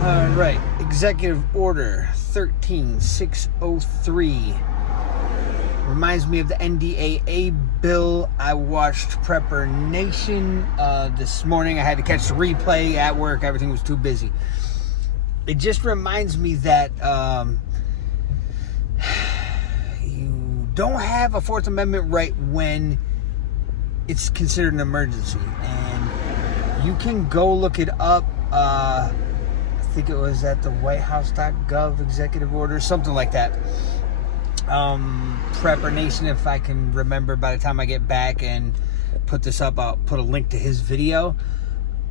All right, Executive Order 13603 reminds me of the NDAA bill. I watched Prepper Nation this morning. I had to catch the replay at work. Everything was too busy. It just reminds me that you don't have a Fourth Amendment right when it's considered an emergency. And you can go look it up. I think it was at the whitehouse.gov executive order, something like that. Prepper Nation, if I can remember by the time I get back and put this up, I'll put a link to his video.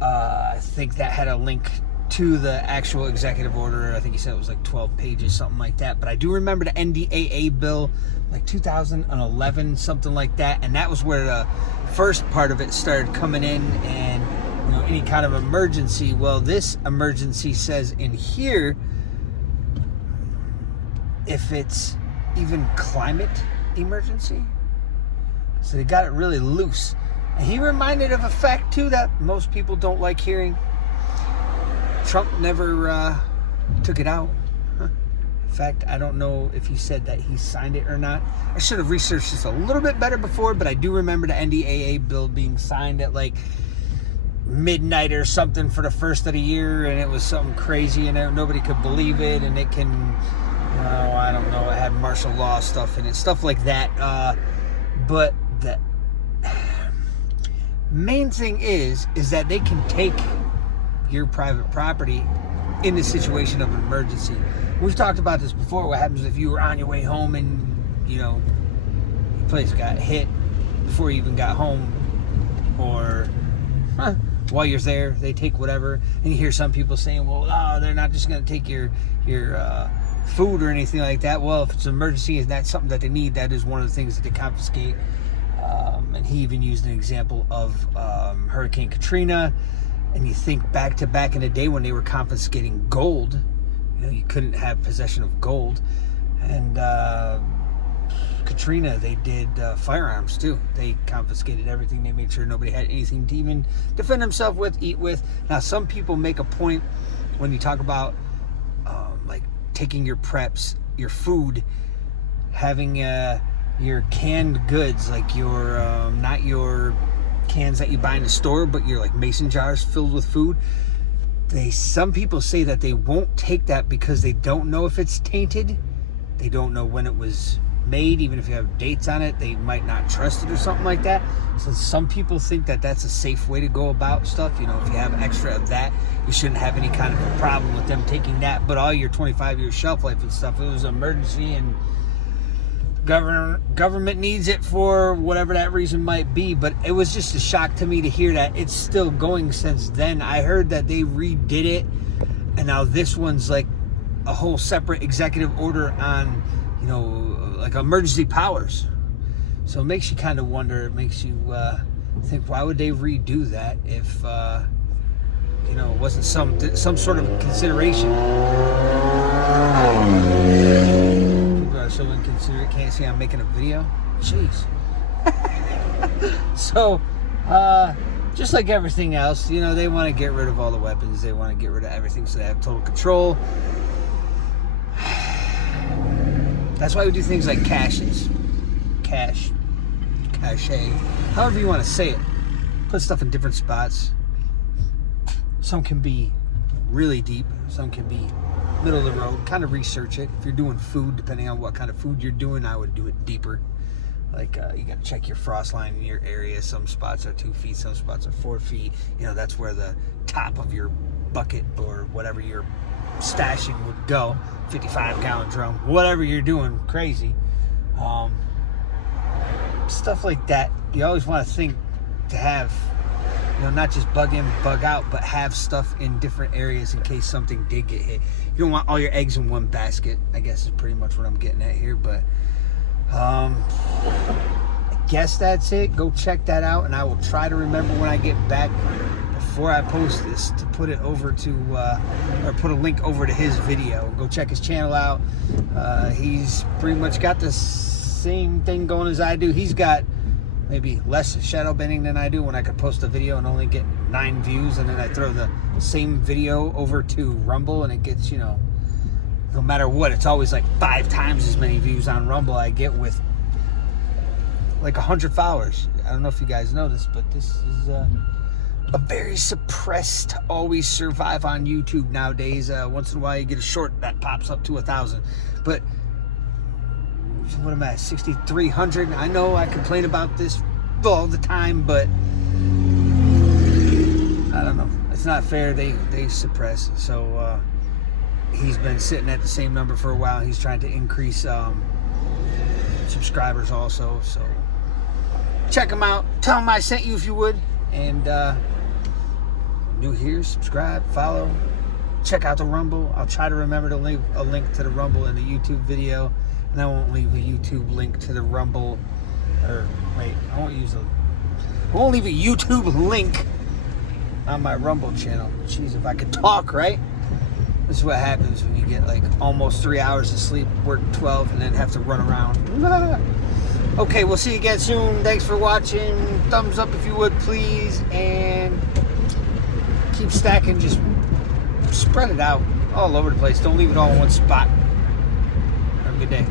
I think that had a link to the actual executive order. I think he said it was like 12 pages, something like that. But I do remember the NDAA bill, like 2011, something like that. And that was where the first part of it started coming in, and any kind of emergency. Well, this emergency says in here, if it's even climate emergency. So they got it really loose. And he reminded of a fact too that most people don't like hearing. Trump never took it out. In fact, I don't know if he said that he signed it or not. I should have researched this a little bit better before, but I do remember the NDAA bill being signed at like midnight or something for the first of the year, and it was something crazy, and nobody could believe it, and it can, I don't know, it had martial law stuff in it, stuff like that. But the main thing is that they can take your private property in the situation of an emergency. We've talked about this before. What happens if you were on your way home and your place got hit before you even got home, or while you're there, they take whatever. And you hear some people saying, well, they're not just going to take your food or anything like that. Well, if it's an emergency and that's something that they need, that is one of the things that they confiscate. And he even used an example of Hurricane Katrina. And you think back in the day when they were confiscating gold. You couldn't have possession of gold. And Katrina, they did firearms too. They confiscated everything. They made sure nobody had anything to even defend themselves with, eat with. Now, some people make a point when you talk about like taking your preps, your food, having your canned goods, like your not your cans that you buy in the store, but your like mason jars filled with food. Some people say that they won't take that because they don't know if it's tainted. They don't know when it was made. Even if you have dates on it, they might not trust it or something like that. So some people think that that's a safe way to go about stuff. If you have extra of that, you shouldn't have any kind of a problem with them taking that. But all your 25-year shelf life and stuff, it was an emergency and government needs it for whatever that reason might be. But it was just a shock to me to hear that it's still going since then. I heard that they redid it, and now this one's like a whole separate executive order on like emergency powers. So it makes you kind of wonder. It makes you think, why would they redo that if it wasn't some sort of consideration? People are so inconsiderate. Can't see I'm making a video. Jeez. So just like everything else, they want to get rid of all the weapons. They want to get rid of everything so they have total control. That's why we do things like cache, however you want to say it. Put stuff in different spots. Some can be really deep. Some can be middle of the road. Kind of research it. If you're doing food, depending on what kind of food you're doing, I would do it deeper. Like you got to check your frost line in your area. Some spots are 2 feet. Some spots are 4 feet. That's where the top of your bucket or whatever you're stashing would go. 55-gallon drum, whatever you're doing, crazy. Stuff like that. You always want to think to have, not just bug in, bug out, but have stuff in different areas in case something did get hit. You don't want all your eggs in one basket, I guess is pretty much what I'm getting at here. But I guess that's it. Go check that out, and I will try to remember when I get back before I post this to put it over to or put a link over to his video. Go check his channel out. He's pretty much got the same thing going as I do. He's got maybe less shadow banning than I do when I could post a video and only get 9 views, and then I throw the same video over to Rumble, and it gets, you know, no matter what, it's always like 5 times as many views on Rumble I get with like 100 followers. I don't know if you guys know this, but this is a very suppressed, always survive on YouTube nowadays. Once in a while you get a short that pops up to 1,000, but what am I at, 6,300? I know I complain about this all the time, but I don't know, it's not fair. They suppress. So he's been sitting at the same number for a while. He's trying to increase subscribers also, so check him out. Tell him I sent you if you would. And new here, subscribe, follow, check out the Rumble. I'll try to remember to leave a link to the Rumble in the YouTube video, and I won't leave a YouTube link to the Rumble, or wait, I won't leave a YouTube link on my Rumble channel. Jeez, if I could talk, right? This is what happens when you get like almost 3 hours of sleep, work 12, and then have to run around. Okay, we'll see you again soon. Thanks for watching. Thumbs up if you would, please. And keep stacking. Just spread it out all over the place. Don't leave it all in one spot. Have a good day.